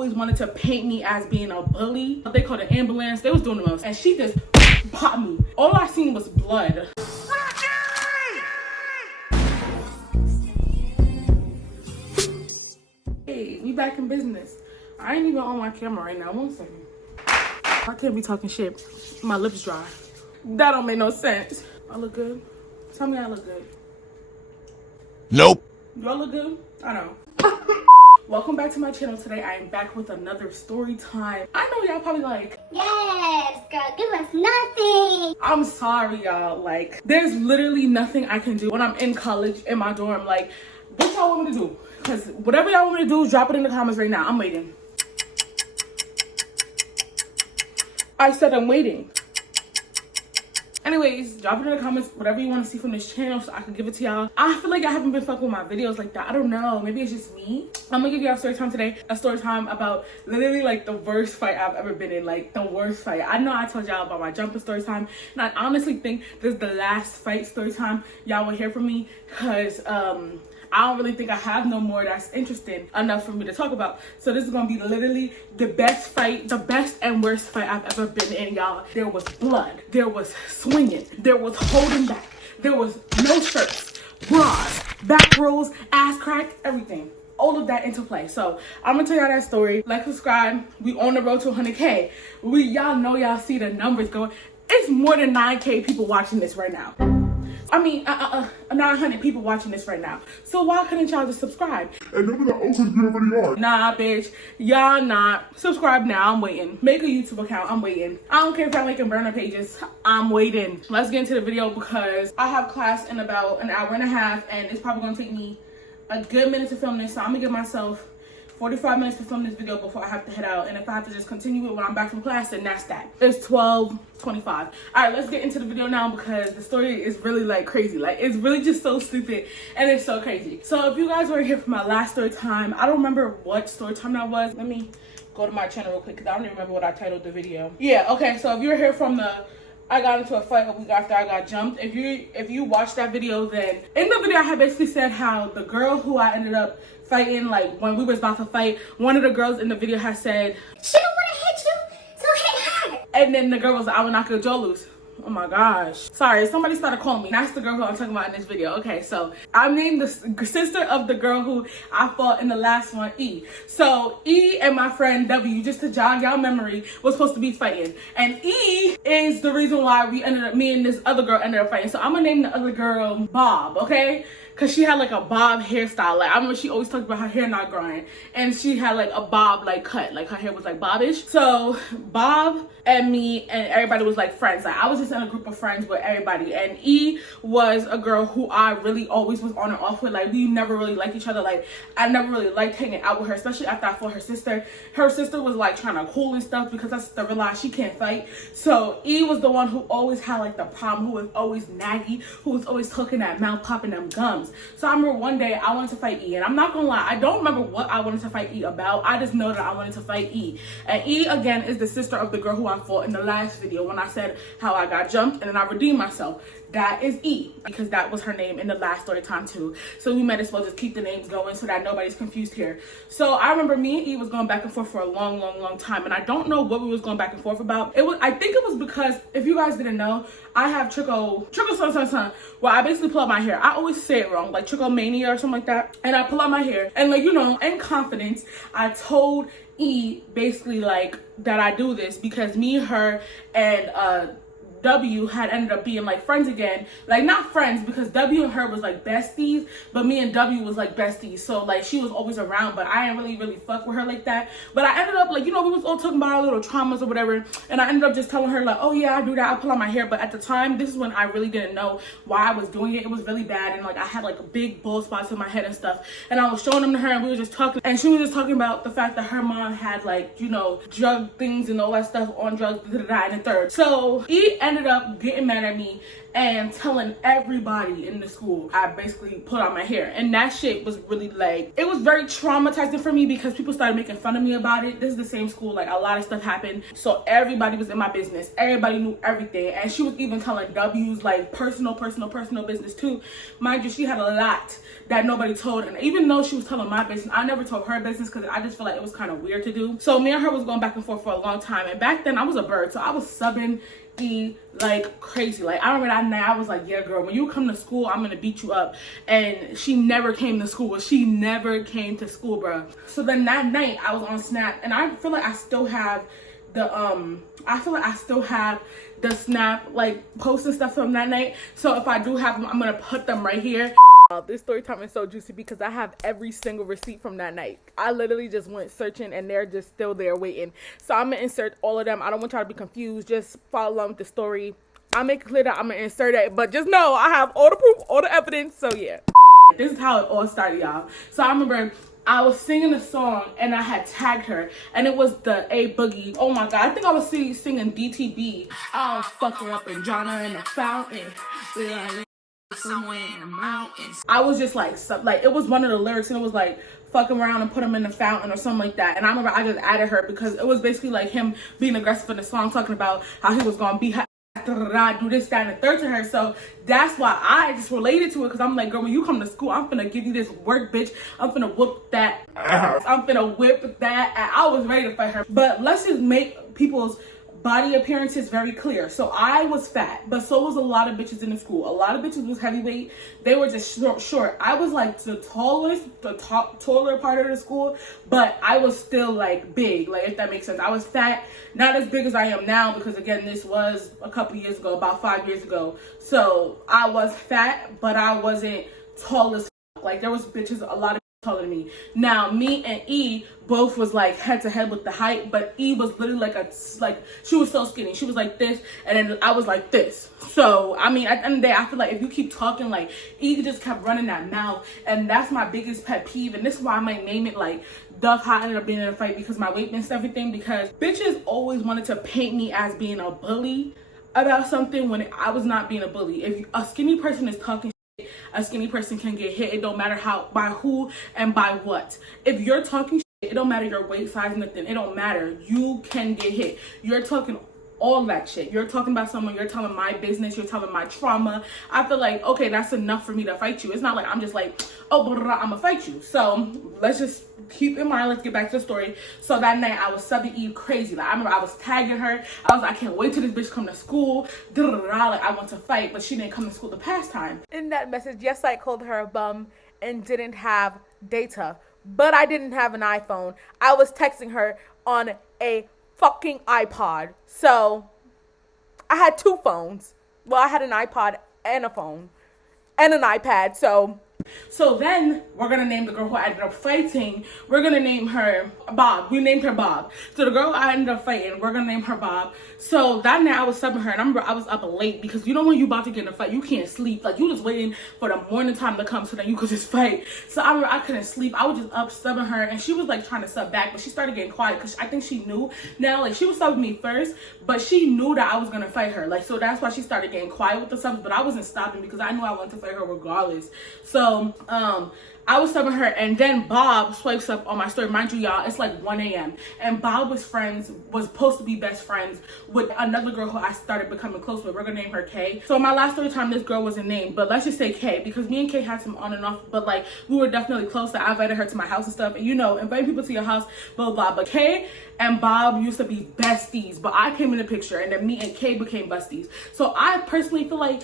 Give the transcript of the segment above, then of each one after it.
always wanted to paint me as being a bully. They called the ambulance. They was doing the most. And she just popped me. All I seen was blood. Hey, we back in business. I ain't even on my camera right now. 1 second. I can't be talking shit. My lips dry. That don't make no sense. I look good? Tell me I look good. Nope. Y'all look good? I know. Welcome back to my channel. Today I am back with another story time. I know y'all probably like, yes, girl, give us nothing. I'm sorry y'all. Like, there's literally nothing I can do when I'm in college in my dorm. Like, what y'all want me to do? Because whatever y'all want me to do, drop it in the comments right now. I'm waiting. I said I'm waiting. Anyways, drop it in the comments, whatever you want to see from this channel so I can give it to y'all. I feel like I haven't been fucking with my videos like that. I don't know. Maybe it's just me. I'm gonna give y'all a story time today. A story time about literally like the worst fight I've ever been in. Like the worst fight. I know I told y'all about my jumping story time. And I honestly think this is the last fight story time y'all will hear from me. Because I don't really think I have no more that's interesting enough for me to talk about. So this is gonna be literally the best fight, the best and worst fight I've ever been in, y'all. There was blood, there was swinging, there was holding back, there was no shirts, bras, back rolls, ass crack, everything. All of that into play. So I'm gonna tell y'all that story. Like, subscribe. We on the road to 100K. Y'all know y'all see the numbers going. It's more than 9K people watching this right now. I mean, 900 people watching this right now. So why couldn't y'all just subscribe? And none of the others you already are. Nah, bitch. Y'all not. Subscribe now. I'm waiting. Make a YouTube account. I'm waiting. I don't care if y'all making burner pages. I'm waiting. Let's get into the video because I have class in about an hour and a half and it's probably going to take me a good minute to film this. So I'm going to give myself 45 minutes to film this video before I have to head out. And if I have to just continue it when I'm back from class, then that's that. It's 12:25. All right, let's get into the video now because the story is really like crazy. Like, it's really just so stupid and it's so crazy. So if you guys were here for my last story time, I don't remember what story time that was. Let me go to my channel real quick because I don't even remember what I titled the video. Yeah, okay, so if you're here from the I got into a fight a week after I got jumped. If you watched that video, then in the video I had basically said how the girl who I ended up fighting, like when we was about to fight, one of the girls in the video had said, She don't want to hit you, so hit her. and then the girl was like, I will knock your jaw loose. Oh my gosh. Sorry, somebody started calling me. That's the girl who I'm talking about in this video. Okay, so I named the sister of the girl who I fought in the last one, E. So E and my friend W, just to jog y'all memory, was supposed to be fighting. And E is the reason why me and this other girl ended up fighting. So I'm gonna name the other girl Bob, okay? Cause she had like a bob hairstyle. Like, I remember she always talked about her hair not growing, and she had like a bob like cut, like her hair was like bobbish. So Bob and me and everybody was like friends. Like, I was just in a group of friends with everybody, and E was a girl who I really always was on and off with. Like, we never really liked each other. Like, I never really liked hanging out with her, especially after I fought her sister. Her sister was like trying to cool and stuff because her sister realized she can't fight. So E was the one who always had like the problem, who was always naggy, who was always talking that mouth, popping them gums. So I remember one day I wanted to fight E, and I'm not gonna lie, I don't remember what I wanted to fight E about. I just know that I wanted to fight E. And E, again, is the sister of the girl who I fought in the last video when I said how I got jumped and then I redeemed myself. That is E, because that was her name in the last story time too. So we might as well just keep the names going so that nobody's confused here. So I remember me and E was going back and forth for a long time, and I don't know what we was going back and forth about. I think it was because, if you guys didn't know, I have trickle sun, where I basically pull out my hair. I always say it wrong, like trichomania or something like that. And I pull out my hair, and like, you know, in confidence, I told E basically like that I do this because me, her, and W had ended up being like friends again. Like, not friends because W and her was like besties, but me and W was like besties. So like, she was always around, but I didn't really fuck with her like that. But I ended up like, you know, we was all talking about our little traumas or whatever, and I ended up just telling her like, oh yeah, I do that, I pull out my hair. But at the time, this is when I really didn't know why I was doing it. It was really bad, and like I had like big bald spots in my head and stuff, and I was showing them to her, and we were just talking, and she was just talking about the fact that her mom had like, you know, drug things and all that stuff, on drugs, and the third. So E ended up getting mad at me and telling everybody in the school I basically pulled out my hair. And that shit was really like, it was very traumatizing for me because people started making fun of me about it. This is the same school, like a lot of stuff happened, so everybody was in my business, everybody knew everything. And she was even telling W's like personal business too. Mind you, she had a lot that nobody told, and even though she was telling my business, I never told her business because I just feel like it was kind of weird to do. So me and her was going back and forth for a long time, and back then I was a bird, so I was subbing E like crazy. Like I remember that night I was like, yeah girl, when you come to school I'm gonna beat you up. And she never came to school. She never came to school, bro. So then that night I was on Snap, and I feel like I still have the Snap like posting stuff from that night. So if I do have them, I'm gonna put them right here. This story time is so juicy because I have every single receipt from that night. I literally just went searching and they're just still there waiting. So I'm gonna insert all of them. I don't want y'all to be confused. Just follow along with the story. I'll make it clear that I'm gonna insert it, but just know I have all the proof, all the evidence. So yeah, this is how it all started, y'all. So I remember I was singing a song and I had tagged her, and it was the A Boogie. Oh my god, I think I was singing DTB. I'll fuck her up and drown her in the fountain. Somewhere in the mountains. I was just like it was one of the lyrics, and it was like fuck around and put him in the fountain or something like that. And I remember I just added her because it was basically like him being aggressive in the song, talking about how he was gonna be do this, that, and the third to her. So that's why I just related to it, because I'm like, girl, when you come to school, I'm finna give you this work, bitch. I'm finna whoop that ass. I'm finna whip that ass. I was ready to fight her. But let's just make people's body appearances very clear. So I was fat, but so was a lot of bitches in the school. A lot of bitches was heavyweight. They were just short. I was like the taller part of the school, but I was still like big, like if that makes sense. I was fat, not as big as I am now, because again, this was a couple years ago, about 5 years ago. So I was fat, but I wasn't tall as fuck. Like there was bitches, a lot of taller than me. Now me and E both was like head to head with the height, but E was literally like she was so skinny. She was like this, and then I was like this. So I mean, at the end of the day, I feel like if you keep talking, like E just kept running that mouth, and that's my biggest pet peeve. And this is why I might name it like Duff How I ended up being in a fight, because my weight and everything, because bitches always wanted to paint me as being a bully about something when I was not being a bully. If a skinny person is talking, a skinny person can get hit. It don't matter how, by who, and by what. If you're talking shit, it don't matter your weight, size, nothing. It don't matter. You can get hit. You're talking all that shit. You're talking about someone. You're telling my business. You're telling my trauma. I feel like, okay, that's enough for me to fight you. It's not like I'm just like, oh, blah, blah, blah, I'm gonna fight you. So let's just keep in mind. Let's get back to the story. So that night I was subbing Eve crazy. Like I remember I was tagging her. I was like, I can't wait till this bitch come to school. Like I want to fight, but she didn't come to school the past time. In that message, yes, I called her a bum and didn't have data, but I didn't have an iPhone. I was texting her on a fucking iPod. So I had two phones. Well, I had an iPod and a phone and an iPad. So then we're gonna name the girl who I ended up fighting. We're gonna name her Bob. We named her Bob. So the girl I ended up fighting, we're gonna name her Bob. So that night I was subbing her, and I remember I was up late, because you know when you about to get in a fight, you can't sleep. Like you just waiting for the morning time to come so that you could just fight. So I remember I couldn't sleep. I was just up subbing her, and she was like trying to sub back, but she started getting quiet because I think she knew. Now like she was subbing me first, but she knew that I was gonna fight her. Like so that's why she started getting quiet with the subs. But I wasn't stopping because I knew I wanted to fight her regardless. So I was subbing her, and then Bob swipes up on my story. Mind you, y'all, it's like 1 a.m. and Bob was supposed to be best friends with another girl who I started becoming close with. We're gonna name her Kay. So in my last story time, this girl wasn't named, but let's just say Kay, because me and Kay had some on and off, but like we were definitely close. I invited her to my house and stuff, and you know, inviting people to your house, blah blah blah. But Kay and Bob used to be besties, but I came in the picture, and then me and Kay became besties. So I personally feel like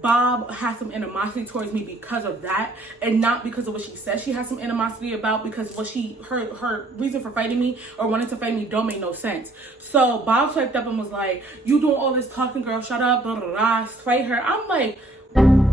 Bob has some animosity towards me because of that, and not because of what she says she has some animosity about, because what her reason for fighting me or wanting to fight me don't make no sense. So Bob swiped up and was like, you doing all this talking, girl, shut up, blah blah blah, fight her. I'm like,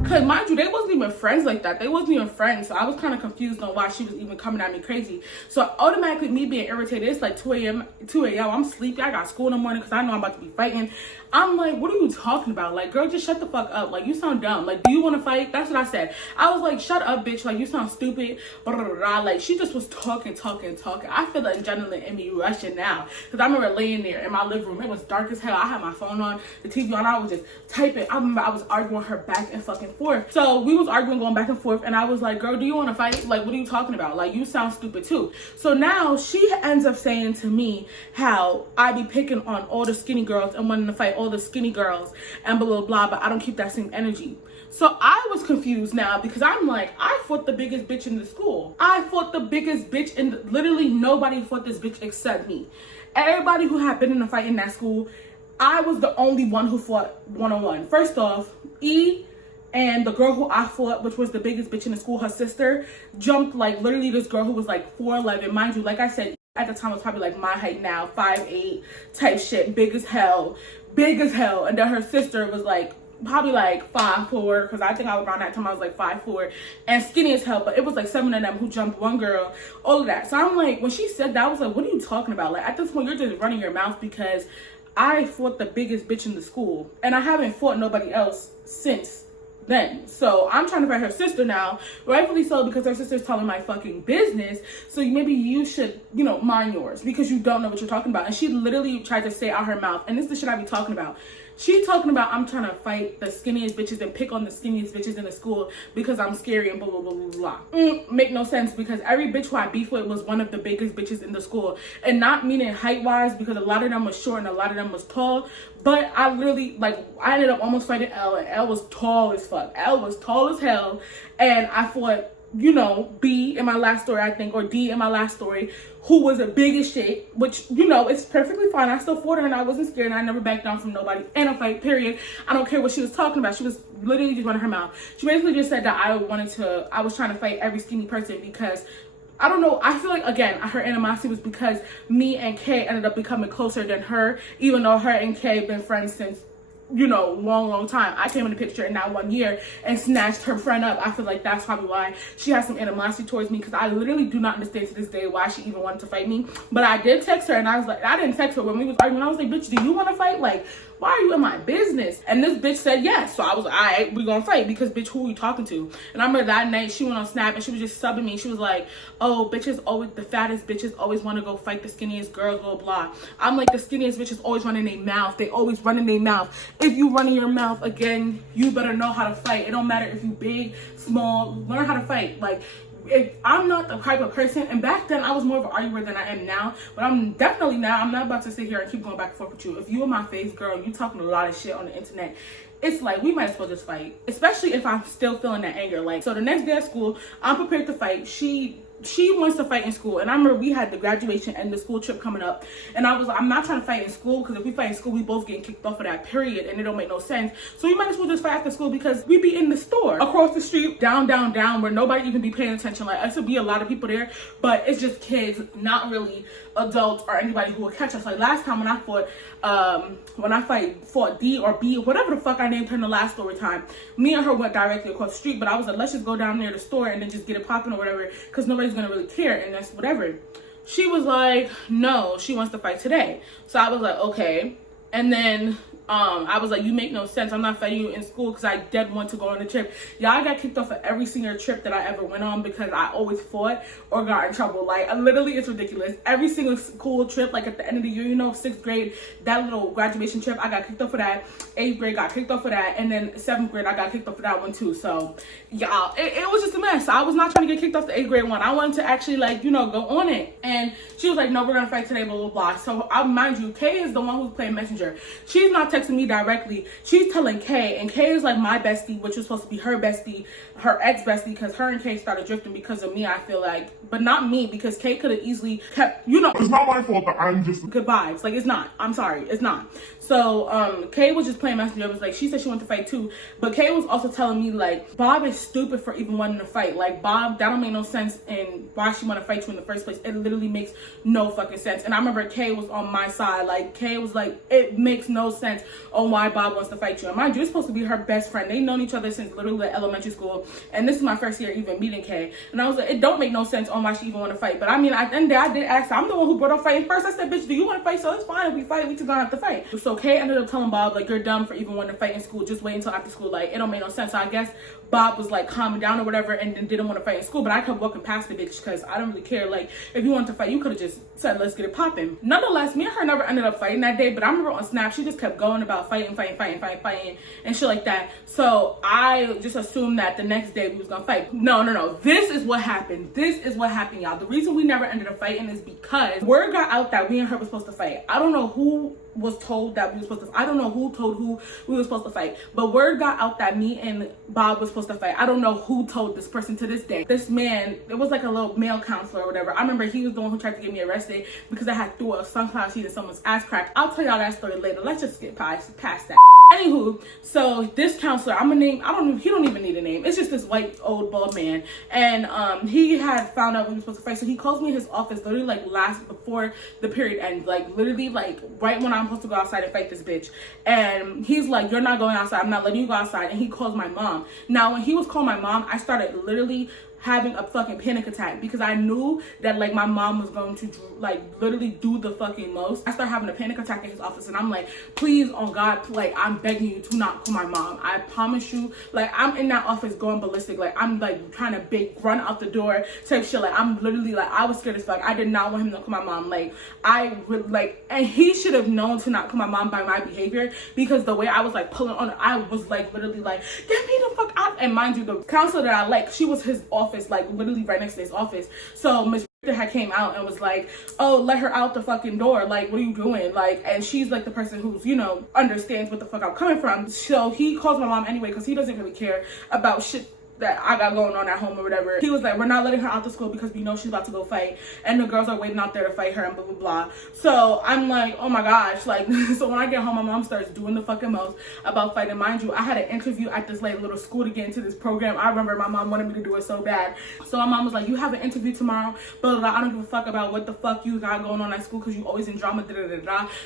Cause mind you, they wasn't even friends like that. They wasn't even friends. So I was kind of confused on why she was even coming at me crazy. So automatically me being irritated, it's like 2 a.m. I'm sleepy. I got school in the morning because I know I'm about to be fighting. I'm like, what are you talking about? Like, girl, just shut the fuck up. Like, you sound dumb. Like, do you want to fight? That's what I said. I was like, shut up, bitch. Like, you sound stupid. Blah, blah, blah. Like, she just was talking. I feel the adrenaline in me rushing now. Because I remember laying there in my living room. It was dark as hell. I had my phone on, the TV on. I was just typing. I remember I was arguing with her back and fucking forth. So we was arguing, going back and forth. And I was like, girl, do you want to fight? Like, what are you talking about? Like, you sound stupid too. So now she ends up saying to me how I be picking on all the skinny girls and wanting to fight all the skinny girls and blah, blah, blah, but I don't keep that same energy. So I was confused now because I'm like, I fought the biggest bitch in the school. I fought the biggest bitch and literally nobody fought this bitch except me. Everybody who had been in a fight in that school, I was the only one who fought one-on-one. First off, E and the girl who I fought, which was the biggest bitch in the school, her sister, jumped like literally this girl who was like 4'11". Mind you, like I said, at the time was probably like my height now, 5'8" type shit, big as hell. And then her sister was like probably like 5'4", because I think I was around that time I was like 5'4", and skinny as hell. But it was like 7 of them who jumped one girl, all of that. So I'm like, when she said that, I was like, what are you talking about? Like, at this point, you're just running your mouth because I fought the biggest bitch in the school, and I haven't fought nobody else since then. So I'm trying to fight her sister now, rightfully so, because her sister's telling my fucking business. So maybe you should, you know, mind yours, because you don't know what you're talking about. And she literally tried to say out her mouth, and this is the shit I be talking about. She talking about I'm trying to fight the skinniest bitches and pick on the skinniest bitches in the school because I'm scary and blah, blah, blah, blah, blah. Make no sense, because every bitch who I beef with was one of the biggest bitches in the school. And not meaning height-wise, because a lot of them was short and a lot of them was tall. But I literally, like, I ended up almost fighting L, and L was tall as fuck. L was tall as hell. And I fought, you know, B in my last story, I think, or D in my last story, who was a big as shit, which, you know, it's perfectly fine. I still fought her and I wasn't scared, and I never backed down from nobody in a fight, period. I don't care what she was talking about. She was literally just running her mouth. She basically just said that I was trying to fight every skinny person because, I don't know, I feel like, again, her animosity was because me and Kay ended up becoming closer than her, even though her and Kay have been friends since, you know, long time. I came in the picture in that 1 year and snatched her friend up. I feel like that's probably why she has some animosity towards me, because I literally do not understand to this day why she even wanted to fight me. But I did text her, and I was like, I didn't text her when we was arguing. I was like, bitch, do you want to fight? Like, why are you in my business? And this bitch said yes. So I was like, all right, we gonna fight, because bitch, who are you talking to? And I remember that night she went on Snap and she was just subbing me. She was like, oh, bitches always, the fattest bitches always want to go fight the skinniest girls, blah, blah. I'm like, the skinniest bitches always running their mouth. They always running their mouth. If you running your mouth, again, you better know how to fight. It don't matter if you big, small, learn how to fight. Like, if I'm not the type of person, and back then I was more of an arguer than I am now, but I'm definitely now, I'm not about to sit here and keep going back and forth with you. If you in my face, girl, you talking a lot of shit on the internet, it's like, we might as well just fight, especially if I'm still feeling that anger. Like, so the next day at school, I'm prepared to fight. She wants to fight in school, and I remember we had the graduation and the school trip coming up, and I was like, I'm not trying to fight in school, because if we fight in school, we both getting kicked off of that, period, and it don't make no sense. So we might as well just fight after school, because we be in the store across the street, down, where nobody even be paying attention. Like, us would be a lot of people there, but it's just kids, not really adults or anybody who will catch us. Like last time when I fought, fought D or B, whatever the fuck I named her in the last story time, me and her went directly across the street, but I was like, let's just go down near the store and then just get it popping or whatever, because nobody's gonna really care, and that's whatever. She was like, no, she wants to fight today. So I was like, okay. And then I was like, you make no sense. I'm not fighting you in school, because I did want to go on the trip. Y'all got kicked off of every single trip that I ever went on because I always fought or got in trouble. Like, literally, it's ridiculous. Every single school trip, like at the end of the year, you know, 6th grade, that little graduation trip, I got kicked off for that. 8th grade, got kicked off for that. And then 7th grade, I got kicked off for that one too. So, y'all, it was just a mess. I was not trying to get kicked off the 8th grade one. I wanted to actually, like, you know, go on it. And she was like, no, we're going to fight today, blah, blah, blah. So, mind you, Kay is the one who's playing messenger. She's not texting me directly. She's telling Kay, and Kay is like my bestie, which was supposed to be her bestie, her ex-bestie, because her and Kay started drifting because of me, I feel like. But not me, because Kay could have easily kept, you know. It's not my fault that I'm just... Good vibes. Like, it's not. I'm sorry. It's not. So, Kay was just playing messenger. It was like, she said she wanted to fight too. But Kay was also telling me, like, Bob is stupid for even wanting to fight. Like, Bob, that don't make no sense in why she want to fight you in the first place. It literally makes no fucking sense. And I remember Kay was on my side. Like, Kay was like, it makes no sense on why Bob wants to fight you. And mind you, it's supposed to be her best friend. They've known each other since literally elementary school, and this is my first year even meeting Kay. And I was like, it don't make no sense on why she even want to fight. But I mean, at the end of the day, I did ask her. I'm the one who brought up fighting first. I said, bitch, do you want to fight? So it's fine if we fight. We just gonna have to fight. So Kay ended up telling Bob, like, you're dumb for even wanting to fight in school. Just wait until after school. Like, it don't make no sense. So I guess Bob was like calming down or whatever, and then didn't want to fight in school. But I kept walking past the bitch because I don't really care. Like, if you want to fight, you could have just said, let's get it popping. Nonetheless, me and her never ended up fighting that day. But I remember on Snap, she just kept going about fighting, and shit like that. So I just assumed that the next day we was gonna fight. No. This is what happened. Y'all. The reason we never ended up fighting is because word got out that we and her were supposed to fight. I don't know who was told that we were supposed to, I don't know who told who we were supposed to fight, but word got out that me and Bob was supposed to fight. I don't know who told this person to this day. This man, it was like a little male counselor or whatever. I remember he was the one who tried to get me arrested because I had threw a sunflower seed in someone's ass crack. I'll tell y'all that story later. Let's just get past that. Anywho, so this counselor, I'm gonna name, he don't even need a name. It's just this white old bald man. And he had found out we were supposed to fight. So he calls me in his office literally like before the period ends. Like literally like right when I'm supposed to go outside and fight this bitch. And he's like, you're not going outside. I'm not letting you go outside. And he calls my mom. Now when he was calling my mom, I started literally having a fucking panic attack because I knew that like my mom was going to like literally do the fucking most. I started having a panic attack in his office and I'm like, please on God, like I'm begging you to not call my mom. I promise you, like I'm in that office going ballistic. Like I'm like trying to run out the door type shit. Like I'm literally like, I was scared as fuck. I did not want him to call my mom. Like I would like, and he should have known to not call my mom by my behavior because the way I was like pulling on her, I was like literally like, get me the fuck out. And mind you, the counselor that I like, she was his office, like literally right next to his office. So Miss had came out and was like, oh, let her out the fucking door, like what are you doing? Like, and she's like the person who's, you know, understands what the fuck I'm coming from. So he calls my mom anyway because he doesn't really care about shit that I got going on at home or whatever. He was like, we're not letting her out the school because we know she's about to go fight and the girls are waiting out there to fight her and blah blah blah. So I'm like, oh my gosh, like so when I get home my mom starts doing the fucking most about fighting. Mind you, I had an interview at this like little school to get into this program. I remember my mom wanted me to do it so bad. So my mom was like, you have an interview tomorrow, but I don't give a fuck about what the fuck you got going on at school because you always in drama,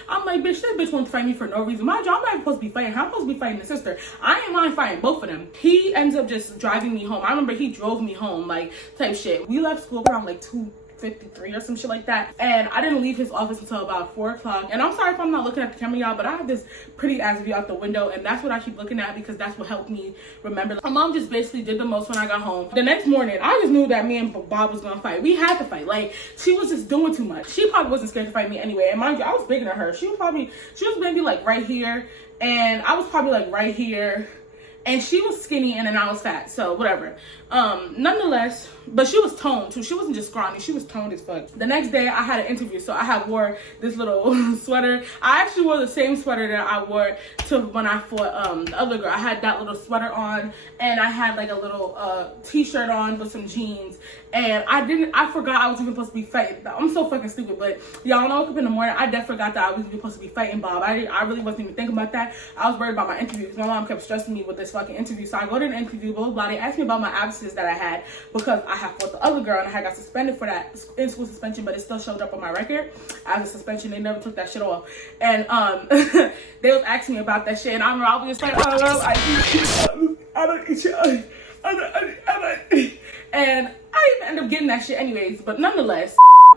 I'm like, bitch, this bitch wants to fight me for no reason. Mind you, I'm not even supposed to be fighting her. I'm supposed to be fighting the sister. I ain't mind fighting both of them. He ends up just driving me home. I remember he drove me home, like type shit. We left school around like 2:53 or some shit like that, and I didn't leave his office until about 4 o'clock. And I'm sorry if I'm not looking at the camera, y'all, but I have this pretty ass view out the window, and that's what I keep looking at because that's what helped me remember. My mom just basically did the most when I got home. The next morning, I just knew that me and Bob was gonna fight. We had to fight. Like she was just doing too much. She probably wasn't scared to fight me anyway. And mind you, I was bigger than her. She was maybe like right here, and I was probably like right here. And she was skinny and then I was fat, so whatever. Nonetheless, but she was toned too. She wasn't just scrawny, she was toned as fuck. The next day I had an interview, so I had wore this little sweater. I actually wore the same sweater that I wore to when I fought the other girl. I had that little sweater on and I had like a little t-shirt on with some jeans. And I forgot I was even supposed to be fighting. I'm so fucking stupid, but y'all know I woke up in the morning, I definitely forgot that I was even supposed to be fighting Bob. I really wasn't even thinking about that. I was worried about my interview because my mom kept stressing me with this fucking interview. So I go to an interview, blah, blah, blah. They asked me about my absences that I had because I had fought the other girl and I had got suspended for that in-school suspension, but it still showed up on my record as a suspension. They never took that shit off. And they was asking me about that shit, and I was just like, and I didn't end up getting that shit anyways. But nonetheless,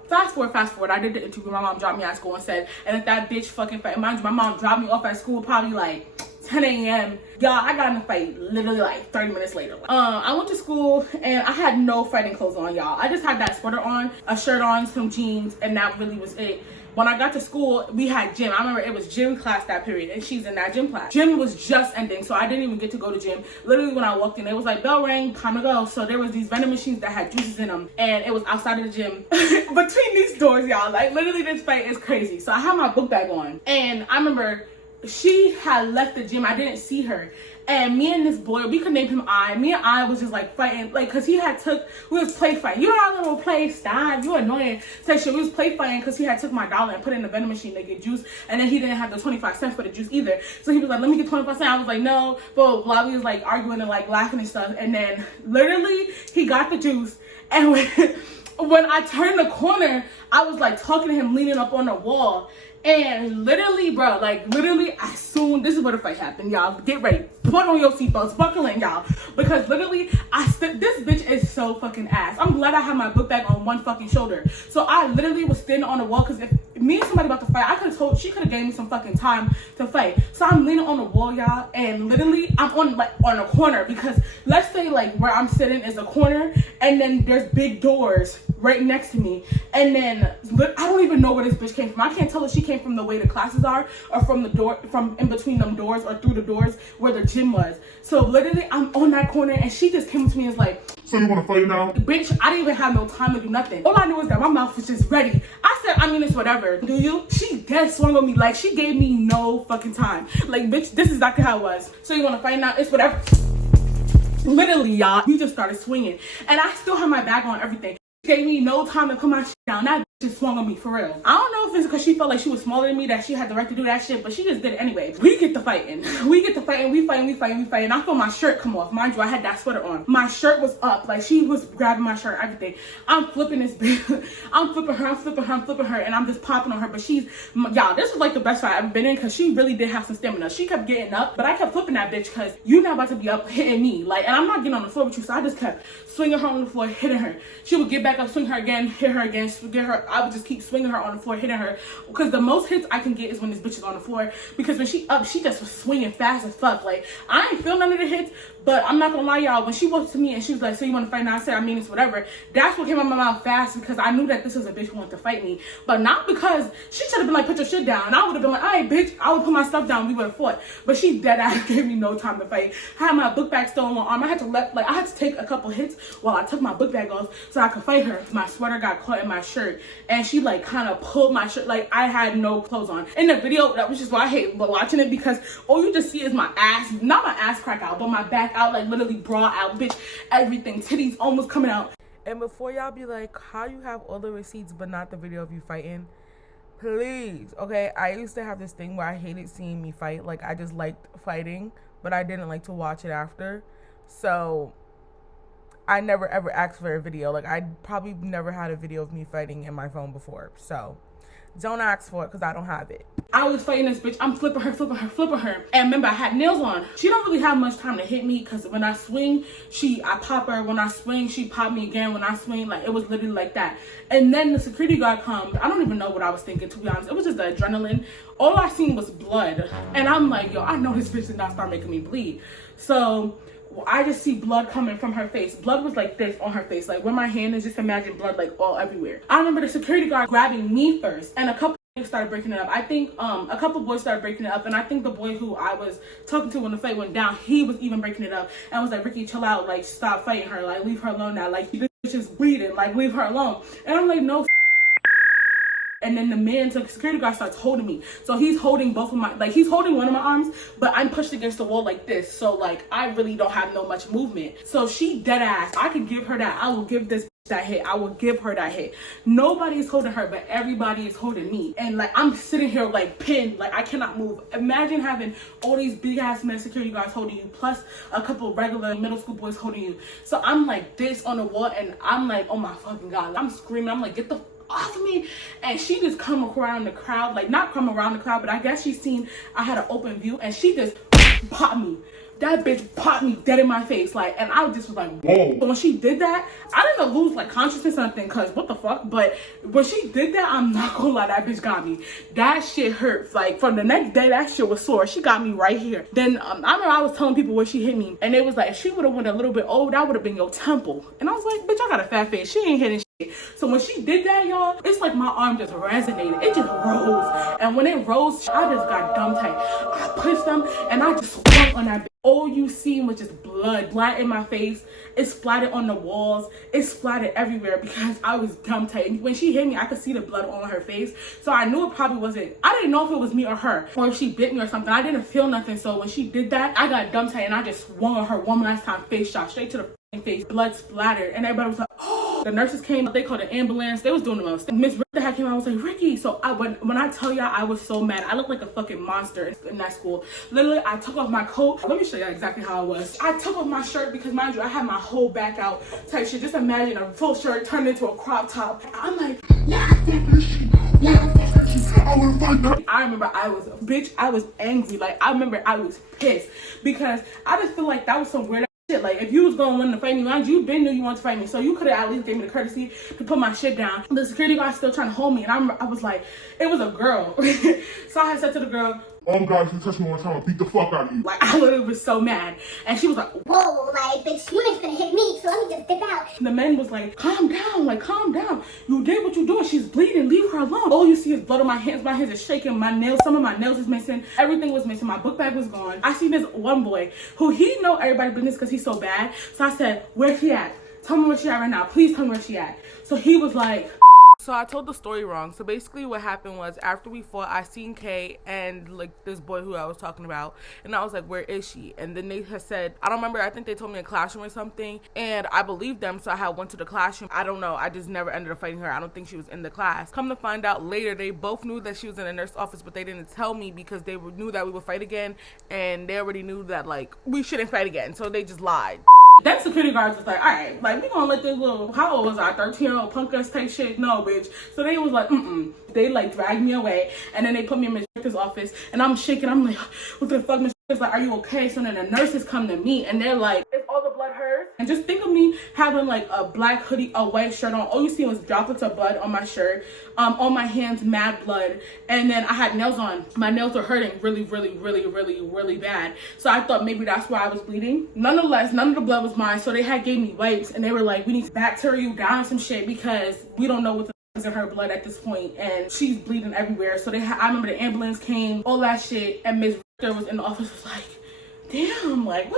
fast forward, I did the interview. My mom dropped me at school and said, and if that bitch fucking fight, mind you, my mom dropped me off at school probably like 10 a.m. Y'all, I got in a fight literally like 30 minutes later. I went to school and I had no fighting clothes on, y'all. I just had that sweater on, a shirt on, some jeans, and that really was it. When I got to school, we had gym. I remember it was gym class that period, and she's in that gym class. Gym was just ending, so I didn't even get to go to gym. Literally, when I walked in, it was like, bell rang, time to go. So there was these vending machines that had juices in them, and it was outside of the gym. Between these doors, y'all, like literally this fight is crazy. So I had my book bag on, and I remember she had left the gym. I didn't see her. And me and this boy, we could name him I. Me and I was just like fighting, like, cause he had we was play fighting. You know our little play style, you annoying. So shit, we was play fighting cause he had took my dollar and put it in the vending machine to get juice. And then he didn't have the 25 cents for the juice either. So he was like, let me get 25 cents. I was like, no. But while we was like arguing and like laughing and stuff. And then literally he got the juice and when I turned the corner, I was like talking to him leaning up on the wall. And literally, bro, like literally, as soon, this is where the fight happened, y'all. Get ready. Put on your seatbelts. Buckle in, y'all. Because literally, this bitch is so fucking ass. I'm glad I have my book bag on one fucking shoulder. So I literally was standing on the wall because if me and somebody about to fight, I could have told, she could have gave me some fucking time to fight. So I'm leaning on the wall, y'all. And literally, I'm on a corner because let's say like where I'm sitting is a corner. And then there's big doors right next to me. And then I don't even know where this bitch came from. I can't tell if she came from the way the classes are or from the door, from in between them doors or through the doors where the gym was. So literally I'm on that corner and she just came to me and was like, So you want to fight now? bitch, I didn't even have no time to do nothing. All I knew was that my mouth was just ready. I said, I mean, it's whatever. Do you? She dead swung on me. Like, she gave me no fucking time. Like, bitch, this is exactly how it was. So you want to fight now? It's whatever. Literally, y'all, we just started swinging. And I still had my bag on, everything. She gave me no time to put my shit down. That just swung on me for real. I don't know if it's because she felt like she was smaller than me that she had the right to do that shit, but she just did it anyway. We get to fighting. We fight. And I feel my shirt come off. Mind you, I had that sweater on. My shirt was up. Like, she was grabbing my shirt, everything. I'm flipping this bitch. I'm flipping her, and I'm just popping on her. But y'all, this was like the best fight I've ever been in because she really did have some stamina. She kept getting up, but I kept flipping that bitch because you're not about to be up hitting me. Like, and I'm not getting on the floor with you, so I just kept swinging her on the floor, hitting her. She would get back up, swing her again, hit her again, get her. I would just keep swinging her on the floor, hitting her, because the most hits I can get is when this bitch is on the floor, because when she up, she just was swinging fast as fuck. Like, I ain't feel none of the hits, but I'm not gonna lie, y'all, when she walked to me and she was like, so you want to fight now? I said, I mean, it's whatever. That's what came out of my mouth fast, because I knew that this was a bitch who wanted to fight me, but not because she should have been like, put your shit down, and I would have been like, all right, bitch, I would put my stuff down, we would have fought. But she dead ass gave me no time to fight. I had my book bag still on my arm. I had to take a couple hits while I took my book bag off so I could fight her. My sweater got caught in my shirt, and she like kind of pulled my shirt, like I had no clothes on. In the video, that was just why I hate watching it, because all you just see is my ass, not my ass crack out, but my back out, like literally bra out, bitch, everything, titties almost coming out. And before y'all be like, how you have all the receipts but not the video of you fighting, please, okay, I used to have this thing where I hated seeing me fight. Like, I just liked fighting, but I didn't like to watch it after. So I never ever asked for a video. Like, I probably never had a video of me fighting in my phone before. So don't ask for it because I don't have it. I was fighting this bitch. I'm flipping her. And remember, I had nails on. She don't really have much time to hit me because when I swing, I pop her. When I swing, she pop me again. When I swing, like, it was literally like that. And then the security guard comes. I don't even know what I was thinking, to be honest. It was just the adrenaline. All I seen was blood. And I'm like, yo, I know this bitch did not start making me bleed. So I just see blood coming from her face. Blood was like this on her face. Like, where my hand is, just imagine blood like all everywhere. I remember the security guard grabbing me first, and a couple started breaking it up. I think a couple boys started breaking it up, and I think the boy who I was talking to when the fight went down, he was even breaking it up and was like, Rykky, chill out, like, stop fighting her, like, leave her alone now, like, this bitch is bleeding, like, leave her alone. And I'm like, no. And then the security guard starts holding me. So he's holding both of my, like, he's holding one of my arms, but I'm pushed against the wall like this. So, like, I really don't have no much movement. So she dead ass. I could give her that. I will give this that hit. I will give her that hit. Nobody is holding her, but everybody is holding me. And, like, I'm sitting here, like, pinned. Like, I cannot move. Imagine having all these big-ass men security guards holding you, plus a couple regular middle school boys holding you. So I'm, like, this on the wall, and I'm, like, oh, my fucking God. I'm screaming. I'm, like, get the off of me. And she just come around the crowd, like, not come around the crowd, but I guess she seen I had an open view, and she just popped me. That bitch popped me dead in my face, like, and I just was like, whoa. So when she did that, I didn't lose, like, consciousness or something, because what the fuck, but when she did that, I'm not gonna lie, that bitch got me. That shit hurt. Like, from the next day, that shit was sore. She got me right here. Then, I remember I was telling people where she hit me, and they was like, if she would have went a little bit old, that would have been your temple. And I was like, bitch, I got a fat face. She ain't hitting shit. So when she did that, y'all, it's like my arm just resonated. It just rose. And when it rose, I just got dumb tight. I pushed them, and I just swung on that bitch. All you seen was just blood in my face. It splattered on the walls. It splattered everywhere because I was dumb tight. And when she hit me, I could see the blood on her face. So I knew it probably wasn't, I didn't know if it was me or her, or if she bit me or something. I didn't feel nothing. So when she did that, I got dumb tight, and I just swung on her one last time, face shot straight to the face, blood splattered, and everybody was like, oh. The nurses came, they called the ambulance, they was doing the most. Miss Rykky had came out and was like, Rykky. So when I tell y'all, I was so mad. I looked like a fucking monster in that school. Literally, I took off my coat. Let me show you exactly how I was. I took off my shirt because, mind you, I had my whole back out type shit. Just imagine a full shirt turned into a crop top. I'm like, I remember I was angry. Like, I remember I was pissed because I just feel like that was some weird shit. Like, if you was going to want to fight me, mind you been knew you wanted to fight me, so you could have at least gave me the courtesy to put my shit down. The security guard still trying to hold me, and I was like, it was a girl. So I had said to the girl, all the guys who touch me one time, I'll beat the fuck out of you. like, I literally was so mad. And she was like, Whoa, like, bitch, you ain't gonna hit me, so let me just dip out. and the man was like, calm down, like, calm down. You did what you doing. She's bleeding. Leave her alone. All you see is blood on my hands. My hands are shaking. My nails, some of my nails is missing. Everything was missing. My book bag was gone. I see this one boy who he know everybody's business because he's so bad. So I said, where's she at? Tell me where she at right now. Please tell me where she at. So he was like, So I told the story wrong. So basically what happened was, after we fought, I seen Kay and like this boy who I was talking about, and I was like, where is she? And then they had said, I don't remember, I think they told me a classroom or something, and I believed them, so I had went to the classroom. I don't know, I just never ended up fighting her. I don't think she was in the class. Come to find out later, they both knew that she was in a nurse's office, but they didn't tell me because they knew that we would fight again, and they already knew that like we shouldn't fight again, so they just lied. that security guard was like, all right, like, we gonna let this little, how old was I, 13-year-old punk ass type shit? No, bitch. So they was like, They like dragged me away, and then they put me in Miss Rykky's office, and I'm shaking. I'm like, what the fuck? Miss Rykky's like, are you okay? So then the nurses come to me, and they're like, is all the blood hers? And just think of me having like a black hoodie, a white shirt on. All you see was droplets of blood on my shirt, on my hands, mad blood, and then I had nails on. My nails were hurting really, really, really, really, really bad. So I thought maybe that's why I was bleeding. Nonetheless, none of the blood was mine, so they had gave me wipes, and they were like, we need to bacteria you down some shit because we don't know what the in her blood at this point, and she's bleeding everywhere. So I remember the ambulance came, all that shit, and Miss Rykky was in the office, was like, damn, like,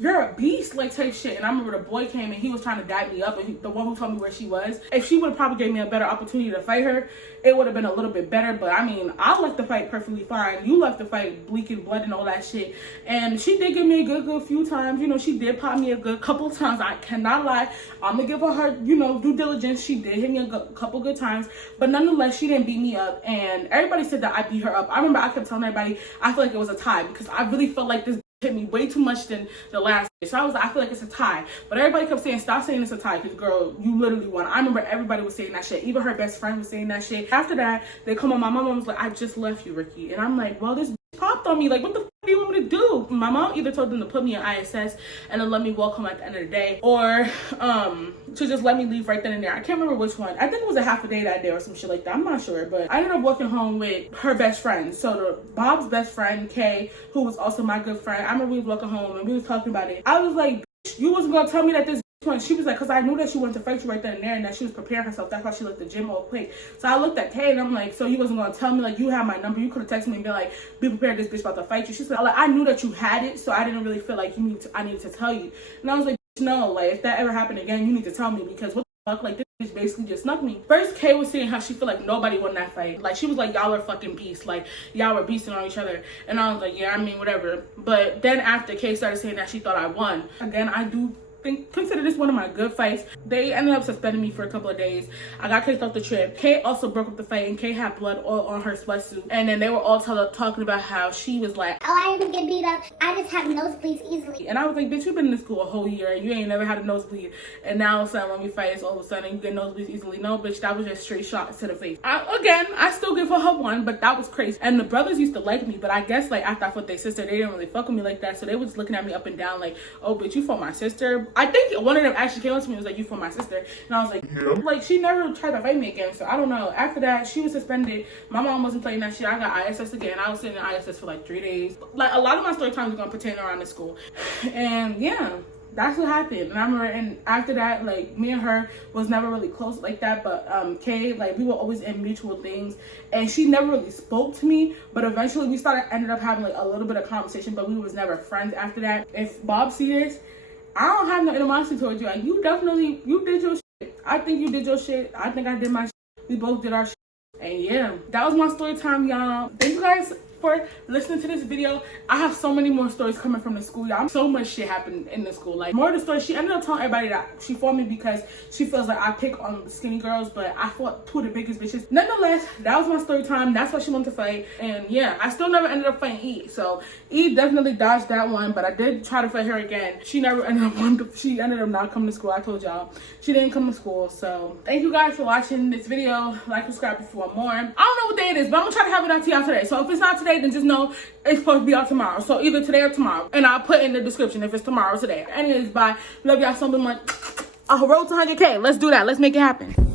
you're a beast, like, type shit. And I remember the boy came and he was trying to dab me up, and the one who told me where she was, if she would have probably gave me a better opportunity to fight her, it would have been a little bit better. But I mean, I left the fight perfectly fine. You left the fight bleeding blood and all that shit, and she did give me a good few times. You know, she did pop me a good couple times. I cannot lie. I'm gonna give her you know, due diligence. She did hit me a couple good times, but nonetheless, she didn't beat me up. And everybody said that I beat her up. I remember I kept telling everybody I feel like it was a tie because I really felt like this hit me way too much than the last. So I was like, I feel like it's a tie. But everybody kept saying, stop saying it's a tie, because girl, you literally won. I remember everybody was saying that shit. Even her best friend was saying that shit. After that, they come on, my mom was like, I just left you, Rykky. And I'm like, well, this popped on me. Like, what the fuck do you want me to do? My mom either told them to put me in ISS and then let me walk home at the end of the day, or to just let me leave right then and there. I can't remember which one. I think it was a half a day that day or some shit like that. I'm not sure. But I ended up walking home with her best friend. So Bob's best friend, Kay, who was also my good friend. I remember we was walking home and we was talking about it. I was like, you wasn't gonna tell me that this one. She was like, because I knew that she wanted to fight you right then and there, and that she was preparing herself. That's why she left the gym all quick. So I looked at Kay and I'm like, so you wasn't gonna tell me, like, you have my number, you could have texted me and been like, be prepared, this bitch about to fight you. She said, like, I knew that you had it, so I didn't really feel like I needed to tell you. And I was like, no, like, if that ever happened again, you need to tell me, because what the fuck, like, this bitch basically just snuck me. First, Kay was saying how she feel like nobody won that fight. Like, she was like, y'all are fucking beasts, like, y'all were beasting on each other. And I was like, yeah, I mean, whatever. But then after Kay started saying that she thought I won, again, I do consider this one of my good fights. They ended up suspending me for a couple of days. I got kicked off the trip. Kay also broke up the fight, and Kay had blood all on her sweatsuit. And then they were all talking about how she was like, oh, I didn't get beat up. I just have nosebleeds easily. and I was like, bitch, you've been in school a whole year and you ain't never had a nosebleed. And now all of a sudden when we fight, it's all of a sudden you get nosebleeds easily. No, bitch, that was just straight shots to the face. I still give her one, but that was crazy. And the brothers used to like me, but I guess like after I fought their sister, they didn't really fuck with me like that. So they was looking at me up and down like, oh, bitch, you fought my sister. I think one of them actually came up to me and was like, you fought my sister. And I was like, yeah. Like, she never tried to fight me again. So I don't know. After that, she was suspended. My mom wasn't playing that shit. I got ISS again. I was sitting in ISS for like 3 days. Like, a lot of my story times are gonna pertain around the school. And yeah, that's what happened. And I remember, and after that, like, me and her was never really close like that, but Kay, like, we were always in mutual things, and she never really spoke to me, but eventually we ended up having like a little bit of conversation, but we was never friends after that. If Bob sees this, I don't have no animosity towards you. Like, you did your shit. I think you did your shit. I think I did my shit. We both did our shit. And yeah, that was my story time, y'all. Thank you guys for listening to this video. I have so many more stories coming from the school, y'all. So much shit happened in the school. Like, more of the story, she ended up telling everybody that she fought me because she feels like I pick on skinny girls, but I fought two of the biggest bitches. Nonetheless, that was my story time. That's why she wanted to fight. And yeah, I still never ended up fighting E. So E definitely dodged that one, but I did try to fight her again. She never ended up wanting to, she ended up not coming to school. I told y'all she didn't come to school. So thank you guys for watching this video. Like, subscribe if you want more. I don't know what day it is, but I'm gonna try to have it out to y'all today. So if it's not today, then just know it's supposed to be out tomorrow. So either today or tomorrow, and I'll put in the description if it's tomorrow or today. Anyways, bye. Love y'all so much. I road to 100K. Let's do that. Let's make it happen.